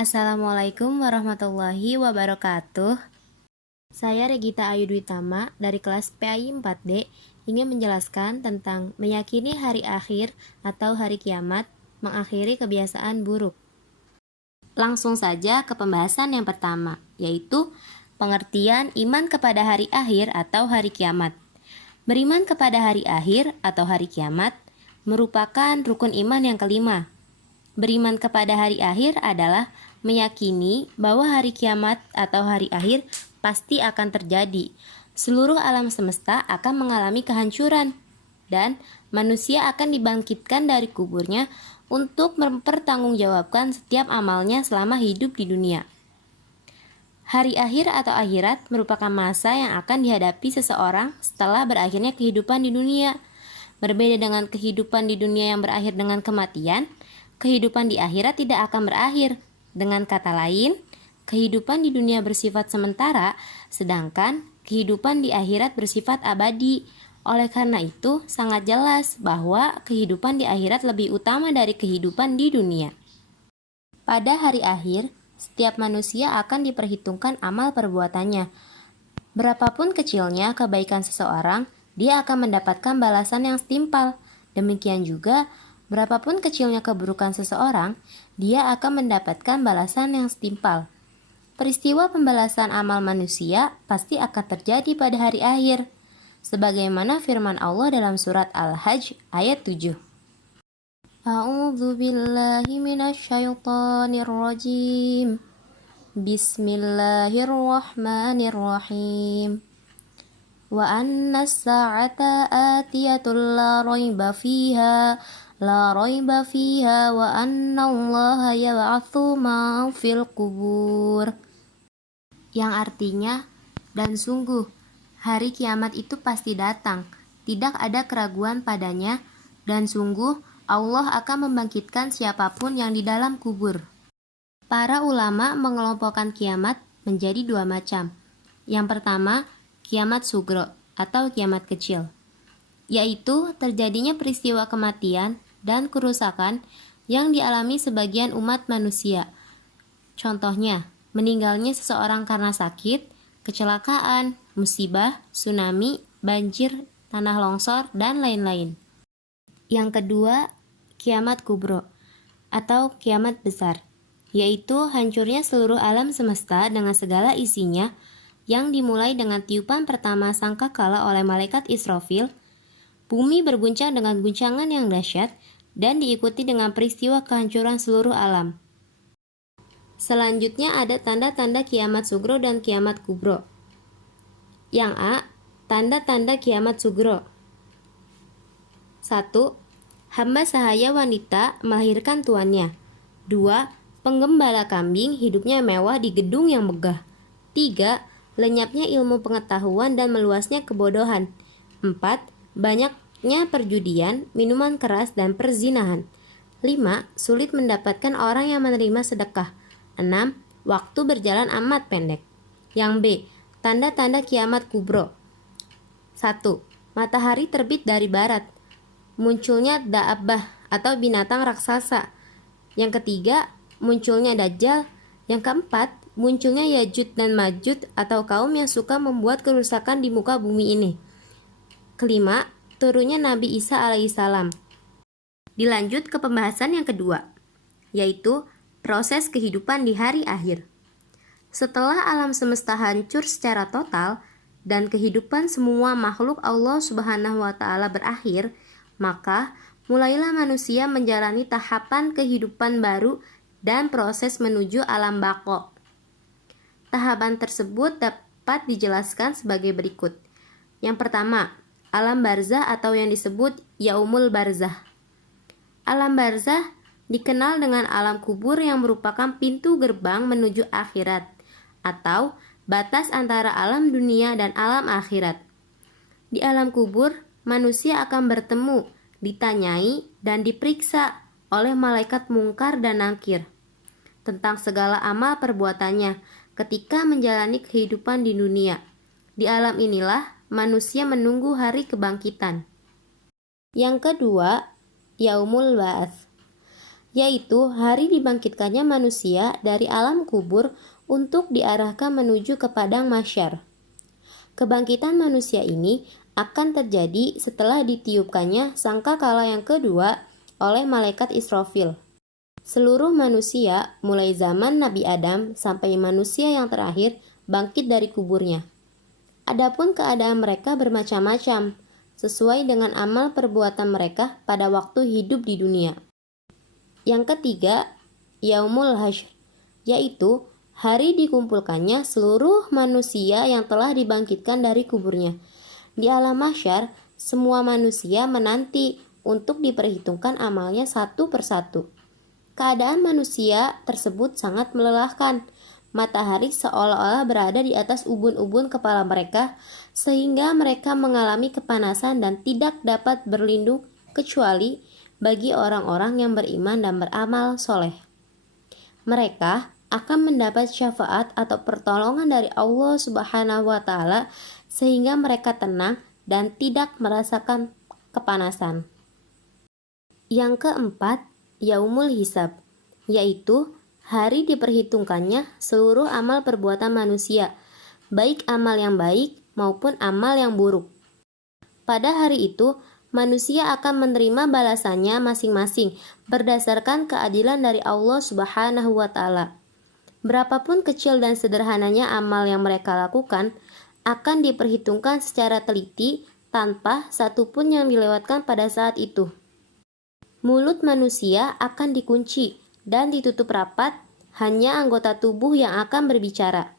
Assalamualaikum warahmatullahi wabarakatuh. Saya Regita Ayu Dwi Tama dari kelas PAI 4D ingin menjelaskan tentang meyakini hari akhir atau hari kiamat mengakhiri kebiasaan buruk. Langsung saja ke pembahasan yang pertama, yaitu pengertian iman kepada hari akhir atau hari kiamat. Beriman kepada hari akhir atau hari kiamat merupakan rukun iman yang kelima. Beriman kepada hari akhir adalah meyakini bahwa hari kiamat atau hari akhir pasti akan terjadi. Seluruh alam semesta akan mengalami kehancuran dan manusia akan dibangkitkan dari kuburnya untuk mempertanggungjawabkan setiap amalnya selama hidup di dunia. Hari akhir atau akhirat merupakan masa yang akan dihadapi seseorang setelah berakhirnya kehidupan di dunia. Berbeda dengan kehidupan di dunia yang berakhir dengan kematian, kehidupan di akhirat tidak akan berakhir. Dengan kata lain, kehidupan di dunia bersifat sementara, sedangkan kehidupan di akhirat bersifat abadi. Oleh karena itu, sangat jelas bahwa kehidupan di akhirat lebih utama dari kehidupan di dunia. Pada hari akhir, setiap manusia akan diperhitungkan amal perbuatannya. Berapapun kecilnya kebaikan seseorang, dia akan mendapatkan balasan yang setimpal. Demikian juga, berapapun kecilnya keburukan seseorang, dia akan mendapatkan balasan yang setimpal. Peristiwa pembalasan amal manusia pasti akan terjadi pada hari akhir, sebagaimana firman Allah dalam surat Al-Hajj ayat 7. A'udzu billahi minasyaitonir rajim. Bismillahirrahmanirrahim. Wa anna as-sa'ata atiyatul la raiba fiha wa anna Allaha yab'atsu man fil qubur. Yang artinya, dan sungguh hari kiamat itu pasti datang, tidak ada keraguan padanya, dan sungguh Allah akan membangkitkan siapapun yang di dalam kubur. Para ulama mengelompokkan kiamat menjadi dua macam. Yang pertama, kiamat sugro atau kiamat kecil, yaitu terjadinya peristiwa kematian dan kerusakan yang dialami sebagian umat manusia. Contohnya, meninggalnya seseorang karena sakit, kecelakaan, musibah, tsunami, banjir, tanah longsor, dan lain-lain. Yang kedua, kiamat kubro atau kiamat besar, yaitu hancurnya seluruh alam semesta dengan segala isinya yang dimulai dengan tiupan pertama sangkakala oleh malaikat Israfil. Bumi berguncang dengan guncangan yang dahsyat dan diikuti dengan peristiwa kehancuran seluruh alam. Selanjutnya ada tanda-tanda kiamat sugro dan kiamat kubro. Yang A, tanda-tanda kiamat sugro. 1. Hamba sahaya wanita melahirkan tuannya. 2. Penggembala kambing hidupnya mewah di gedung yang megah. 3. Lenyapnya ilmu pengetahuan dan meluasnya kebodohan. 4. Banyaknya perjudian, minuman keras, dan perzinahan. 5. Sulit mendapatkan orang yang menerima sedekah. 6. Waktu berjalan amat pendek. Yang B, tanda-tanda kiamat kubro. 1. Matahari terbit dari barat. Munculnya Da'abah atau binatang raksasa. Yang ketiga, munculnya Dajjal. Yang keempat, munculnya Yajud dan Majud atau kaum yang suka membuat kerusakan di muka bumi ini. Kelima, turunnya Nabi Isa alaihissalam. Dilanjut ke pembahasan yang kedua, yaitu proses kehidupan di hari akhir. Setelah alam semesta hancur secara total dan kehidupan semua makhluk Allah Subhanahu wa Ta'ala berakhir, maka mulailah manusia menjalani tahapan kehidupan baru dan proses menuju alam baqo. Tahapan tersebut dapat dijelaskan sebagai berikut. Yang pertama, alam barzah atau yang disebut yaumul barzah. Alam barzah dikenal dengan alam kubur yang merupakan pintu gerbang menuju akhirat atau batas antara alam dunia dan alam akhirat. Di alam kubur, manusia akan bertemu, ditanyai, dan diperiksa oleh malaikat mungkar dan nakir tentang segala amal perbuatannya ketika menjalani kehidupan di dunia. Di alam inilah manusia menunggu hari kebangkitan. Yang kedua, yaumul ba'ats. yaitu hari dibangkitkannya manusia dari alam kubur untuk diarahkan menuju ke padang mahsyar. Kebangkitan manusia ini akan terjadi setelah ditiupkannya sangkakala yang kedua oleh malaikat Israfil. Seluruh manusia, mulai zaman Nabi Adam sampai manusia yang terakhir, bangkit dari kuburnya. Adapun keadaan mereka bermacam-macam, sesuai dengan amal perbuatan mereka pada waktu hidup di dunia. Yang ketiga, Yaumul Hasyr, yaitu hari dikumpulkannya seluruh manusia yang telah dibangkitkan dari kuburnya. Di alam mahsyar, semua manusia menanti untuk diperhitungkan amalnya satu persatu. Keadaan manusia tersebut sangat melelahkan. Matahari seolah-olah berada di atas ubun-ubun kepala mereka, sehingga mereka mengalami kepanasan dan tidak dapat berlindung kecuali bagi orang-orang yang beriman dan beramal soleh. Mereka akan mendapat syafaat atau pertolongan dari Allah Subhanahu wa Ta'ala, sehingga mereka tenang dan tidak merasakan kepanasan. Yang keempat, Yaumul Hisab, yaitu hari diperhitungkannya seluruh amal perbuatan manusia, baik amal yang baik maupun amal yang buruk. Pada hari itu, manusia akan menerima balasannya masing-masing berdasarkan keadilan dari Allah Subhanahu wa Ta'ala. Berapapun kecil dan sederhananya amal yang mereka lakukan, akan diperhitungkan secara teliti tanpa satupun yang dilewatkan pada saat itu. Mulut manusia akan dikunci dan ditutup rapat, hanya anggota tubuh yang akan berbicara.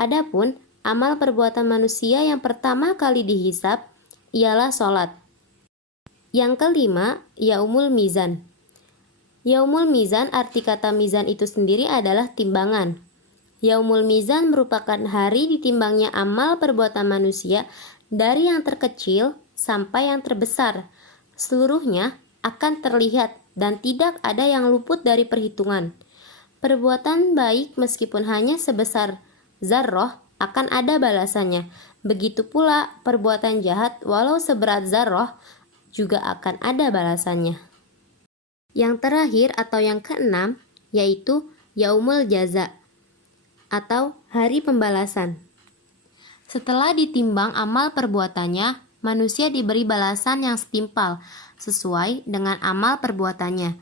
Adapun amal perbuatan manusia yang pertama kali dihisab ialah sholat. Yang kelima, Yaumul Mizan. Yaumul Mizan, arti kata mizan itu sendiri adalah timbangan. Yaumul Mizan merupakan hari ditimbangnya amal perbuatan manusia dari yang terkecil sampai yang terbesar. Seluruhnya akan terlihat dan tidak ada yang luput dari perhitungan. Perbuatan baik meskipun hanya sebesar zarrah akan ada balasannya. Begitu pula perbuatan jahat walau seberat zarrah juga akan ada balasannya. Yang terakhir atau yang keenam yaitu Yaumul Jaza atau hari pembalasan. Setelah ditimbang amal perbuatannya, manusia diberi balasan yang setimpal sesuai dengan amal perbuatannya.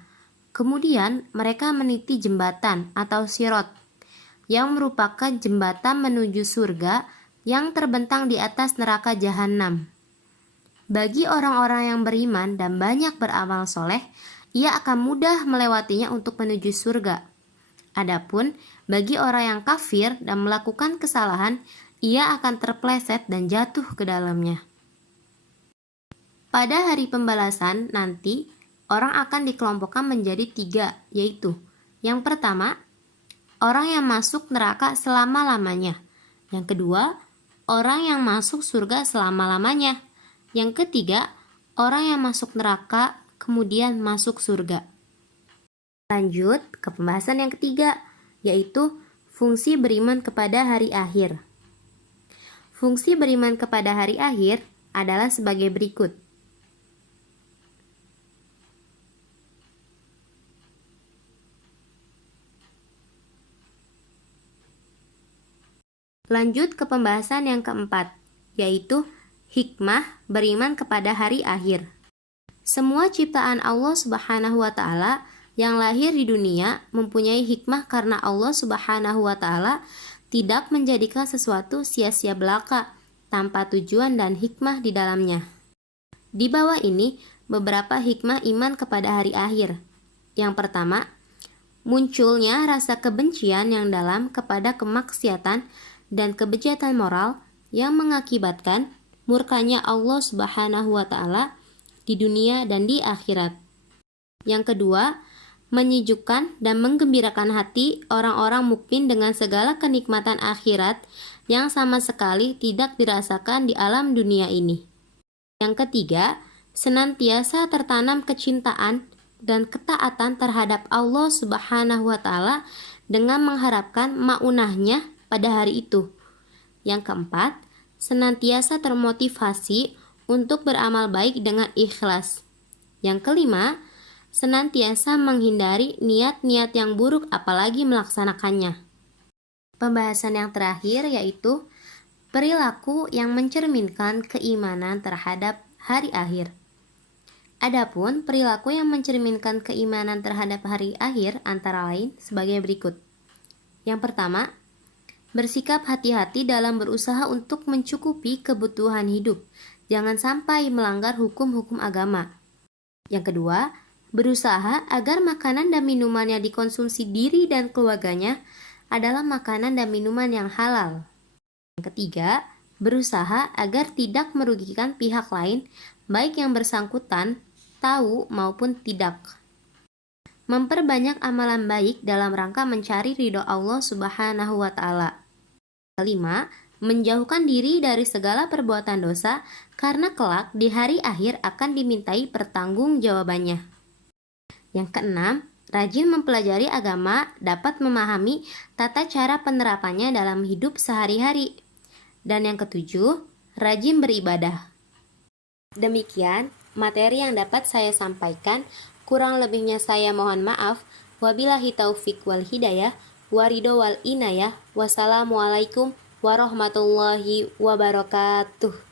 Kemudian mereka meniti jembatan atau sirot yang merupakan jembatan menuju surga yang terbentang di atas neraka jahanam. Bagi orang-orang yang beriman dan banyak beramal soleh, ia akan mudah melewatinya untuk menuju surga. Adapun bagi orang yang kafir dan melakukan kesalahan, ia akan terpleset dan jatuh ke dalamnya. Pada hari pembalasan nanti, orang akan dikelompokkan menjadi 3, yaitu yang pertama, orang yang masuk neraka selama-lamanya. Yang kedua, orang yang masuk surga selama-lamanya. Yang ketiga, orang yang masuk neraka kemudian masuk surga. Lanjut ke pembahasan yang ketiga, yaitu fungsi beriman kepada hari akhir. Fungsi beriman kepada hari akhir adalah sebagai berikut. Lanjut ke pembahasan yang keempat, yaitu hikmah beriman kepada hari akhir. Semua ciptaan Allah Subhanahu wa Ta'ala yang lahir di dunia mempunyai hikmah karena Allah Subhanahu wa Ta'ala tidak menjadikan sesuatu sia-sia belaka tanpa tujuan dan hikmah di dalamnya. Di bawah ini beberapa hikmah iman kepada hari akhir. Yang pertama, munculnya rasa kebencian yang dalam kepada kemaksiatan dan kebejatan moral yang mengakibatkan murkanya Allah Subhanahu wa Ta'ala di dunia dan di akhirat. Yang kedua, menyejukkan dan menggembirakan hati orang-orang mukmin dengan segala kenikmatan akhirat yang sama sekali tidak dirasakan di alam dunia ini. Yang ketiga, senantiasa tertanam kecintaan dan ketaatan terhadap Allah Subhanahu wa Ta'ala dengan mengharapkan maunahnya pada hari itu. Yang keempat, senantiasa termotivasi untuk beramal baik dengan ikhlas. Yang kelima, senantiasa menghindari niat-niat yang buruk apalagi melaksanakannya. Pembahasan yang terakhir yaitu perilaku yang mencerminkan keimanan terhadap hari akhir. Adapun perilaku yang mencerminkan keimanan terhadap hari akhir antara lain sebagai berikut. Yang pertama, bersikap hati-hati dalam berusaha untuk mencukupi kebutuhan hidup. Jangan sampai melanggar hukum-hukum agama. Yang kedua, berusaha agar makanan dan minuman yang dikonsumsi diri dan keluarganya adalah makanan dan minuman yang halal. Yang ketiga, berusaha agar tidak merugikan pihak lain, baik yang bersangkutan, tahu maupun tidak. Memperbanyak amalan baik dalam rangka mencari ridho Allah Subhanahu wa Ta'ala. Kelima, menjauhkan diri dari segala perbuatan dosa karena kelak di hari akhir akan dimintai pertanggungjawabannya. Yang keenam, rajin mempelajari agama dapat memahami tata cara penerapannya dalam hidup sehari-hari. Dan yang ketujuh, rajin beribadah. Demikian materi yang dapat saya sampaikan, kurang lebihnya saya mohon maaf. Wabillahi taufik wal hidayah, waridho wal inayah. Wassalamualaikum warahmatullahi wabarakatuh.